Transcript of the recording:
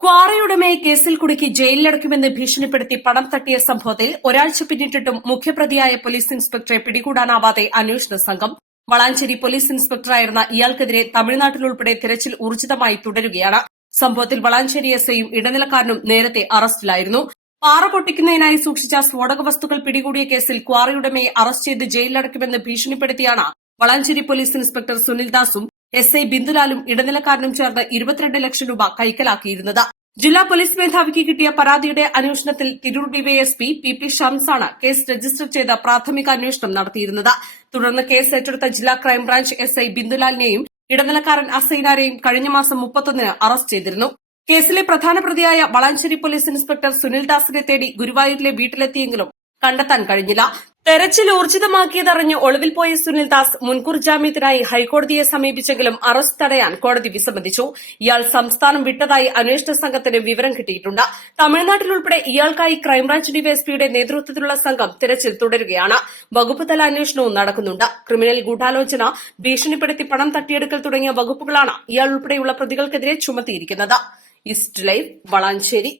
ക്വാറിയുടമയെ കേസിൽ കുടുക്കി ജയിലിലടയ്ക്കുമെന്ന് ഭീഷണിപ്പെടുത്തി പണം തട്ടിയ സംഭവത്തിൽ ഒരാഴ്ച പിന്നിട്ടിട്ടും മുഖ്യപ്രതിയായ പോലീസ് ഇൻസ്പെക്ടറെ പിടികൂടാനാവാതെ അന്വേഷണ സംഘം. വളാഞ്ചേരി പോലീസ് ഇൻസ്പെക്ടറായിരുന്ന ഇയാൾക്കെതിരെ തമിഴ്നാട്ടിലുൾപ്പെടെ തിരച്ചിൽ ഊർജിതമായി തുടരുകയാണ്. സംഭവത്തിൽ വളാഞ്ചേരി എസ്ഐയും ഇടനിലക്കാരനും നേരത്തെ അറസ്റ്റിലായിരുന്നു. പാറ പൊട്ടിക്കുന്നതിനായി സൂക്ഷിച്ച സ്ഫോടക വസ്തുക്കൾ പിടികൂടിയ കേസിൽ ക്വാറിയുടമയെ അറസ്റ്റ് ചെയ്ത് ജയിലിലടയ്ക്കുമെന്ന് ഭീഷണിപ്പെടുത്തിയാണ് വളാഞ്ചേരി പോലീസ് ഇൻസ്പെക്ടർ സുനിൽദാസും എസ്ഐ ബിന്ദുലാലും ഇടനിലക്കാരനും ചേർന്ന് 22 ലക്ഷം രൂപ കൈക്കലാക്കിയിരുന്നത്. ജില്ലാ പോലീസ് മേധാവിക്ക് കിട്ടിയ പരാതിയുടെ അന്വേഷണത്തിൽ തിരൂർ ഡിവൈഎസ്പി പി ഷംസാണ് കേസ് രജിസ്റ്റർ ചെയ്ത് പ്രാഥമിക അന്വേഷണം നടത്തിയിരുന്നത്. തുടർന്ന് കേസ് ഏറ്റെടുത്ത ജില്ലാ ക്രൈംബ്രാഞ്ച് എസ്ഐ ബിന്ദുലാലിനെയും ഇടനിലക്കാരൻ അസൈനാരെയും കഴിഞ്ഞ മാസം 31-ന് അറസ്റ്റ് ചെയ്തിരുന്നു. കേസിലെ പ്രധാന പ്രതിയായ വളാഞ്ചേരി പോലീസ് ഇൻസ്പെക്ടർ സുനിൽദാസിനെ തേടി ഗുരുവായൂരിലെ വീട്ടിലെത്തിയെങ്കിലും കണ്ടെത്താൻ കഴിഞ്ഞില്ല. തെരച്ചിൽ ഊർജിതമാക്കിയതറിഞ്ഞ് ഒളിവിൽ പോയ സുനിൽദാസ് മുൻകൂർ ജാമ്യത്തിനായി ഹൈക്കോടതിയെ സമീപിച്ചെങ്കിലും അറസ്റ്റ് തടയാൻ കോടതി വിസമ്മതിച്ചു. ഇയാൾ സംസ്ഥാനം വിട്ടതായി അന്വേഷണ സംഘത്തിന് വിവരം കിട്ടിയിട്ടുണ്ട്. തമിഴ്നാട്ടിലുൾപ്പെടെ ഇയാൾക്കായി ക്രൈംബ്രാഞ്ച് ഡിവൈഎസ്പിയുടെ നേതൃത്വത്തിലുള്ള സംഘം തിരച്ചിൽ തുടരുകയാണ്. വകുപ്പ് തല അന്വേഷണവും നടക്കുന്നുണ്ട്. ക്രിമിനൽ ഗൂഢാലോചന, ഭീഷണിപ്പെടുത്തി പണം തട്ടിയെടുക്കൽ തുടങ്ങിയ വകുപ്പുകളാണ് ഇയാൾ ഉൾപ്പെടെയുള്ള പ്രതികൾക്കെതിരെ ചുമത്തിയിരിക്കുന്നത്. East live, Valanchery.